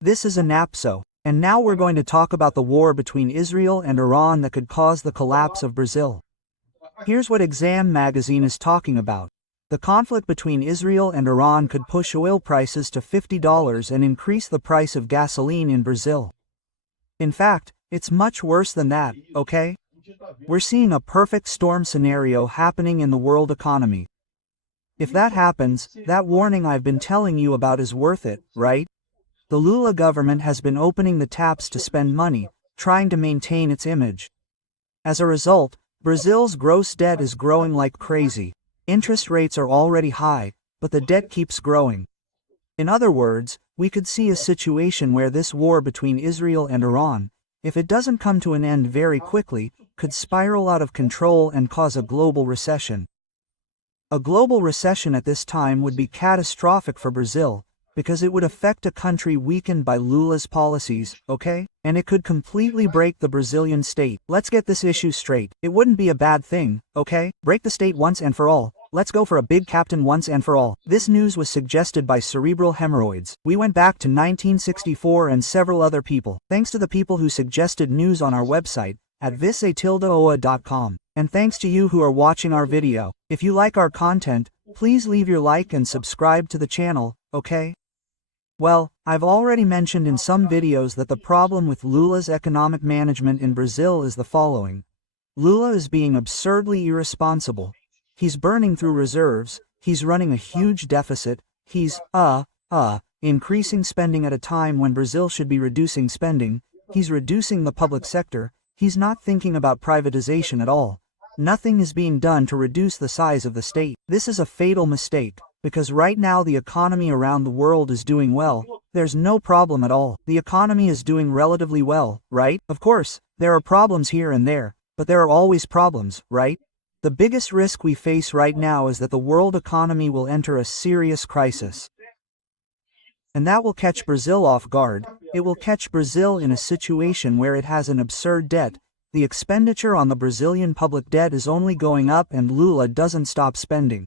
This is ANAPSO, and now we're going to talk about the war between Israel and Iran that could cause the collapse of Brazil. Here's what Exam magazine is talking about. The conflict between Israel and Iran could push oil prices to $50 and increase the price of gasoline in Brazil. In fact, it's much worse than that, okay? We're seeing a perfect storm scenario happening in the world economy. If that happens, that warning I've been telling you about is worth it, right? The Lula government has been opening the taps to spend money, trying to maintain its image. As a result, Brazil's gross debt is growing like crazy. Interest rates are already high, but the debt keeps growing. In other words, we could see a situation where this war between Israel and Iran, if it doesn't come to an end very quickly, could spiral out of control and cause a global recession. A global recession at this time would be catastrophic for Brazil, because it would affect a country weakened by Lula's policies, okay? And it could completely break the Brazilian state. Let's get this issue straight. It wouldn't be a bad thing, okay? Break the state once and for all. Let's go for a big captain once and for all. This news was suggested by Cerebral Hemorrhoids. We went back to 1964 and several other people. Thanks to the people who suggested news on our website, at visatildaoa.com. And thanks to you who are watching our video. If you like our content, please leave your like and subscribe to the channel, okay? Well, I've already mentioned in some videos that the problem with Lula's economic management in Brazil is the following. Lula is being absurdly irresponsible. He's burning through reserves, he's running a huge deficit, he's, increasing spending at a time when Brazil should be reducing spending, he's reducing the public sector, he's not thinking about privatization at all. Nothing is being done to reduce the size of the state. This is a fatal mistake. Because right now the economy around the world is doing well, there's no problem at all. The economy is doing relatively well, right? Of course, there are problems here and there, but there are always problems, right? The biggest risk we face right now is that the world economy will enter a serious crisis. And that will catch Brazil off guard. It will catch Brazil in a situation where it has an absurd debt. The expenditure on the Brazilian public debt is only going up and Lula doesn't stop spending.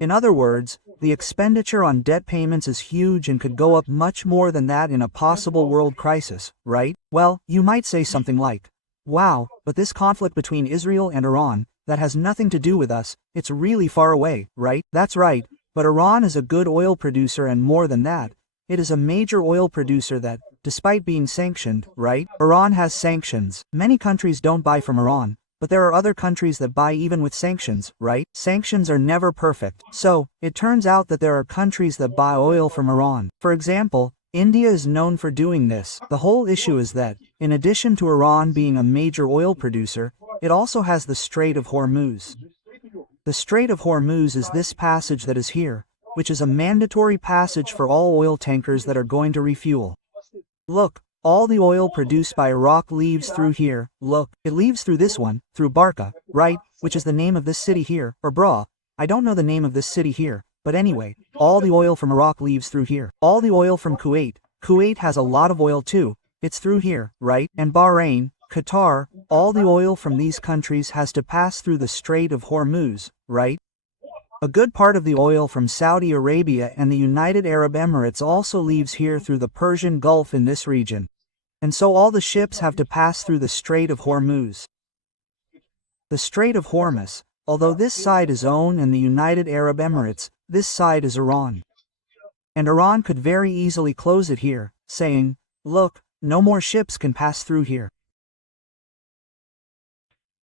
In other words, the expenditure on debt payments is huge and could go up much more than that in a possible world crisis, right? Well, you might say something like, wow, but this conflict between Israel and Iran, that has nothing to do with us, it's really far away, right? That's right, but Iran is a good oil producer and more than that, it is a major oil producer that, despite being sanctioned, right? Iran has sanctions. Many countries don't buy from Iran. But there are other countries that buy even with sanctions, right? Sanctions are never perfect. So, it turns out that there are countries that buy oil from Iran. For example, India is known for doing this. The whole issue is that, in addition to Iran being a major oil producer, it also has the Strait of Hormuz. The Strait of Hormuz is this passage that is here, which is a mandatory passage for all oil tankers that are going to refuel. Look. All the oil produced by Iraq leaves through here, look, it leaves through this one, through Barca, right, which is the name of this city here, or Bra, I don't know the name of this city here, but anyway, all the oil from Iraq leaves through here. All the oil from Kuwait has a lot of oil too, it's through here, right, and Bahrain, Qatar, all the oil from these countries has to pass through the Strait of Hormuz, right? A good part of the oil from Saudi Arabia and the United Arab Emirates also leaves here through the Persian Gulf in this region. And so all the ships have to pass through the Strait of Hormuz. The Strait of Hormuz, although this side is owned and the United Arab Emirates, this side is Iran. And Iran could very easily close it here, saying, look, no more ships can pass through here.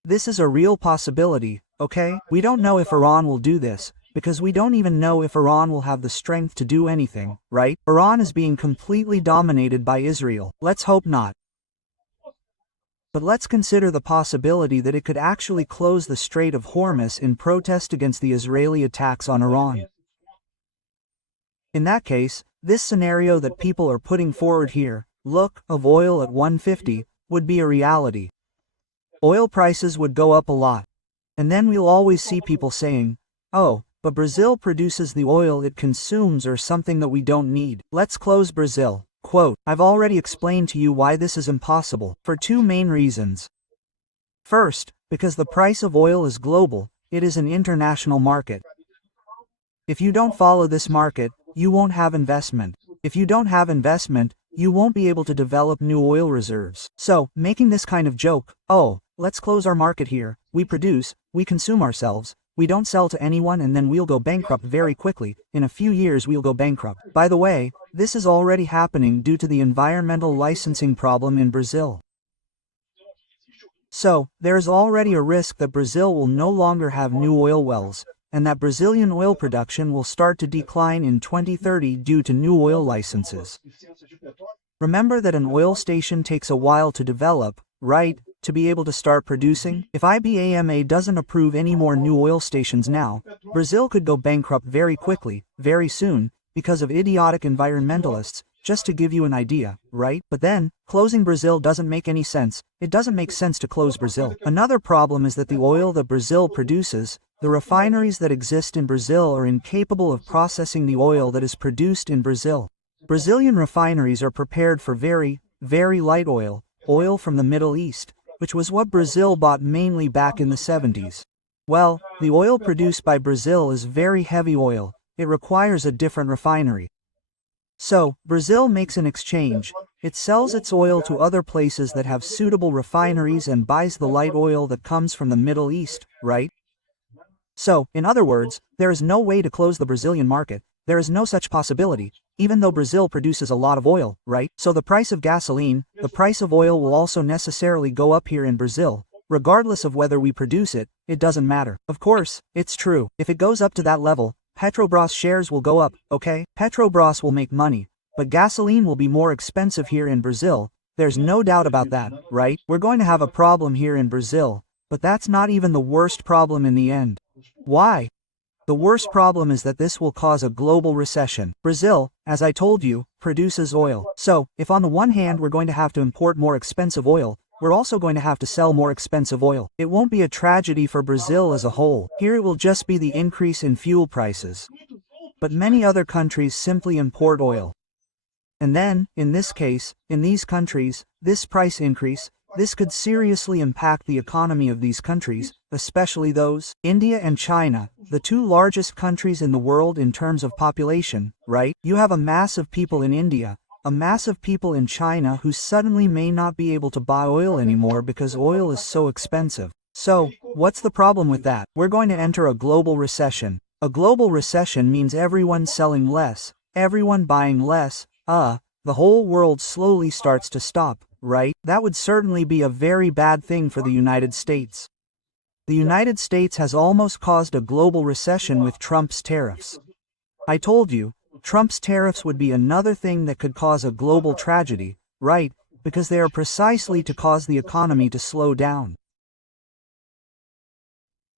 This is a real possibility, okay? We don't know if Iran will do this, because we don't even know if Iran will have the strength to do anything, right? Iran is being completely dominated by Israel. Let's hope not. But let's consider the possibility that it could actually close the Strait of Hormuz in protest against the Israeli attacks on Iran. In that case, this scenario that people are putting forward here, look, of oil at 150, would be a reality. Oil prices would go up a lot. And then we'll always see people saying, oh, but Brazil produces the oil it consumes or something that we don't need. Let's close Brazil. Quote, I've already explained to you why this is impossible, for two main reasons. First, because the price of oil is global, it is an international market. If you don't follow this market, you won't have investment. If you don't have investment, you won't be able to develop new oil reserves. So, making this kind of joke, oh, let's close our market here, we produce, we consume ourselves, we don't sell to anyone and then we'll go bankrupt very quickly, in a few years we'll go bankrupt. By the way, this is already happening due to the environmental licensing problem in Brazil. So, there is already a risk that Brazil will no longer have new oil wells, and that Brazilian oil production will start to decline in 2030 due to new oil licenses. Remember that an oil station takes a while to develop, right, to be able to start producing? If IBAMA doesn't approve any more new oil stations now, Brazil could go bankrupt very quickly, very soon, because of idiotic environmentalists, just to give you an idea, right? But then, closing Brazil doesn't make any sense. It doesn't make sense to close Brazil. Another problem is that the oil that Brazil produces, the refineries that exist in Brazil are incapable of processing the oil that is produced in Brazil. Brazilian refineries are prepared for very, very light oil, oil from the Middle East, which was what Brazil bought mainly back in the 70s. Well, the oil produced by Brazil is very heavy oil. It requires a different refinery. So, Brazil makes an exchange. It sells its oil to other places that have suitable refineries and buys the light oil that comes from the Middle East, right? So, in other words, there is no way to close the Brazilian market. There is no such possibility, even though Brazil produces a lot of oil, right? So the price of gasoline, the price of oil will also necessarily go up here in Brazil. Regardless of whether we produce it, it doesn't matter. Of course, it's true. If it goes up to that level, Petrobras shares will go up, okay? Petrobras will make money, but gasoline will be more expensive here in Brazil. There's no doubt about that, right? We're going to have a problem here in Brazil, but that's not even the worst problem in the end. Why? The worst problem is that this will cause a global recession. Brazil, as I told you, produces oil. So, if on the one hand we're going to have to import more expensive oil, we're also going to have to sell more expensive oil. It won't be a tragedy for Brazil as a whole. Here it will just be the increase in fuel prices. But many other countries simply import oil. And then, in this case, in these countries, this price increase, this could seriously impact the economy of these countries, especially those, India and China, the two largest countries in the world in terms of population, right? You have a mass of people in India, a mass of people in China who suddenly may not be able to buy oil anymore because oil is so expensive. So, what's the problem with that? We're going to enter a global recession. A global recession means everyone selling less, everyone buying less, the whole world slowly starts to stop. Right? That would certainly be a very bad thing for the United States. The United States has almost caused a global recession with Trump's tariffs. I told you, Trump's tariffs would be another thing that could cause a global tragedy, right? Because they are precisely to cause the economy to slow down.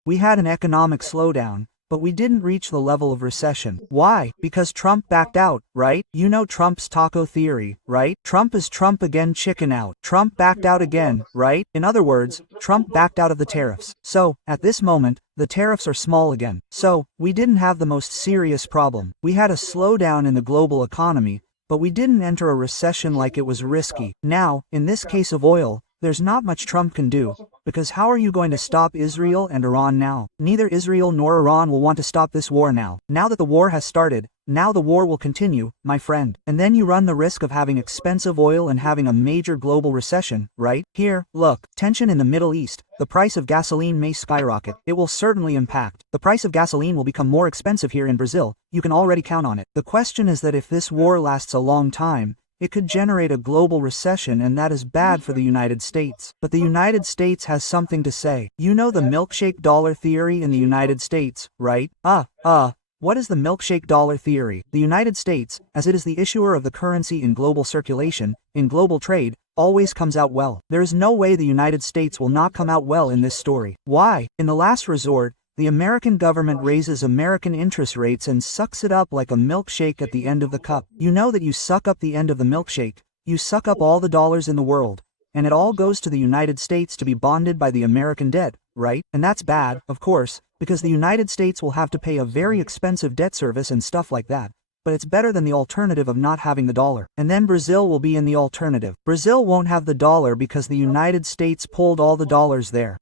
We had an economic slowdown, but we didn't reach the level of recession. Why? Because Trump backed out, right? You know Trump's taco theory, right? Trump is Trump again, chicken out. Trump backed out again, right? In other words, Trump backed out of the tariffs. So, at this moment, the tariffs are small again. So, we didn't have the most serious problem. We had a slowdown in the global economy, but we didn't enter a recession like it was risky. Now, in this case of oil, there's not much Trump can do, because how are you going to stop Israel and Iran now? Neither Israel nor Iran will want to stop this war now. Now that the war has started, now the war will continue, my friend. And then you run the risk of having expensive oil and having a major global recession, right? Here, look, tension in the Middle East. The price of gasoline may skyrocket. It will certainly impact. The price of gasoline will become more expensive here in Brazil. You can already count on it. The question is that if this war lasts a long time, it could generate a global recession, and that is bad for the United States. But the United States has something to say. You know the milkshake dollar theory in the United States, right? What is the milkshake dollar theory? The United States, as it is the issuer of the currency in global circulation, in global trade, always comes out well. There is no way the United States will not come out well in this story. Why? In the last resort, the American government raises American interest rates and sucks it up like a milkshake at the end of the cup. You know that you suck up the end of the milkshake, you suck up all the dollars in the world, and it all goes to the United States to be bonded by the American debt, right? And that's bad, of course, because the United States will have to pay a very expensive debt service and stuff like that. But it's better than the alternative of not having the dollar. And then Brazil will be in the alternative. Brazil won't have the dollar because the United States pulled all the dollars there.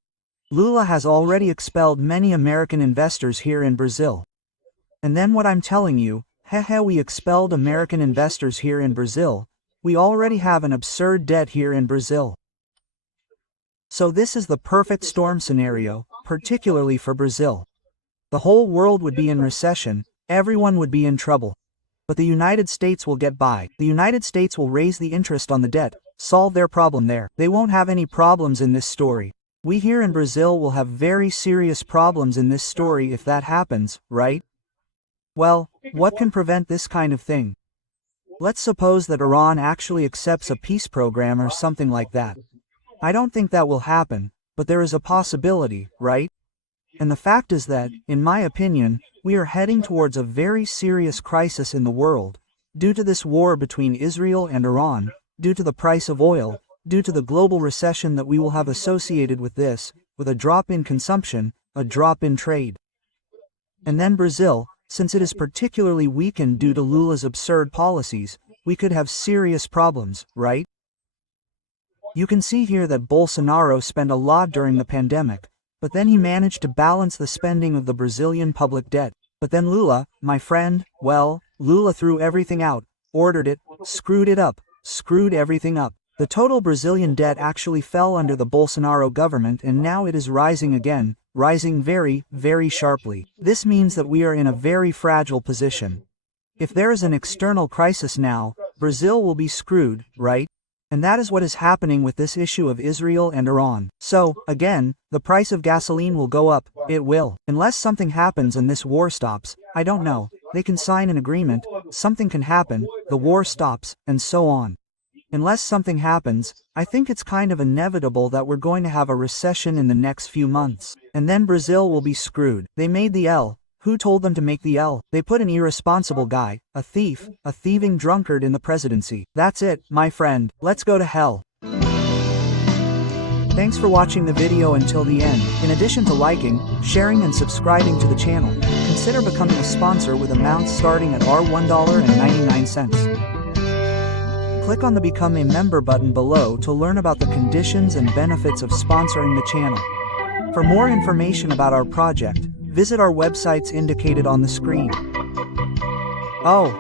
Lula has already expelled many American investors here in Brazil. And then what I'm telling you, we expelled American investors here in Brazil, We already have an absurd debt here in Brazil. So this is the perfect storm scenario, particularly for Brazil. The whole world would be in recession, everyone would be in trouble. But the United States will get by. The United States will raise the interest on the debt, solve their problem there. They won't have any problems in this story. We here in Brazil will have very serious problems in this story if that happens, right? Well, what can prevent this kind of thing? Let's suppose that Iran actually accepts a peace program or something like that. I don't think that will happen, but there is a possibility, right? And the fact is that, in my opinion, we are heading towards a very serious crisis in the world, due to this war between Israel and Iran, due to the price of oil, due to the global recession that we will have associated with this, with a drop in consumption, a drop in trade. And then Brazil, since it is particularly weakened due to Lula's absurd policies, we could have serious problems, right? You can see here that Bolsonaro spent a lot during the pandemic, but then he managed to balance the spending of the Brazilian public debt. But then Lula, my friend, well, Lula threw everything out, ordered it, screwed it up, screwed everything up. The total Brazilian debt actually fell under the Bolsonaro government and now it is rising again, rising very, very sharply. This means that we are in a very fragile position. If there is an external crisis now, Brazil will be screwed, right? And that is what is happening with this issue of Israel and Iran. So, again, the price of gasoline will go up, it will. Unless something happens and this war stops, I don't know, they can sign an agreement, something can happen, the war stops, and so on. Unless something happens, I think it's kind of inevitable that we're going to have a recession in the next few months. And then Brazil will be screwed. They made the L. Who told them to make the L? They put an irresponsible guy, a thief, a thieving drunkard in the presidency. That's it, my friend. Let's go to hell. Thanks for watching the video until the end. In addition to liking, sharing and subscribing to the channel, consider becoming a sponsor with amounts starting at $1.99. Click on the Become a Member button below to learn about the conditions and benefits of sponsoring the channel. For more information about our project, visit our websites indicated on the screen. Oh,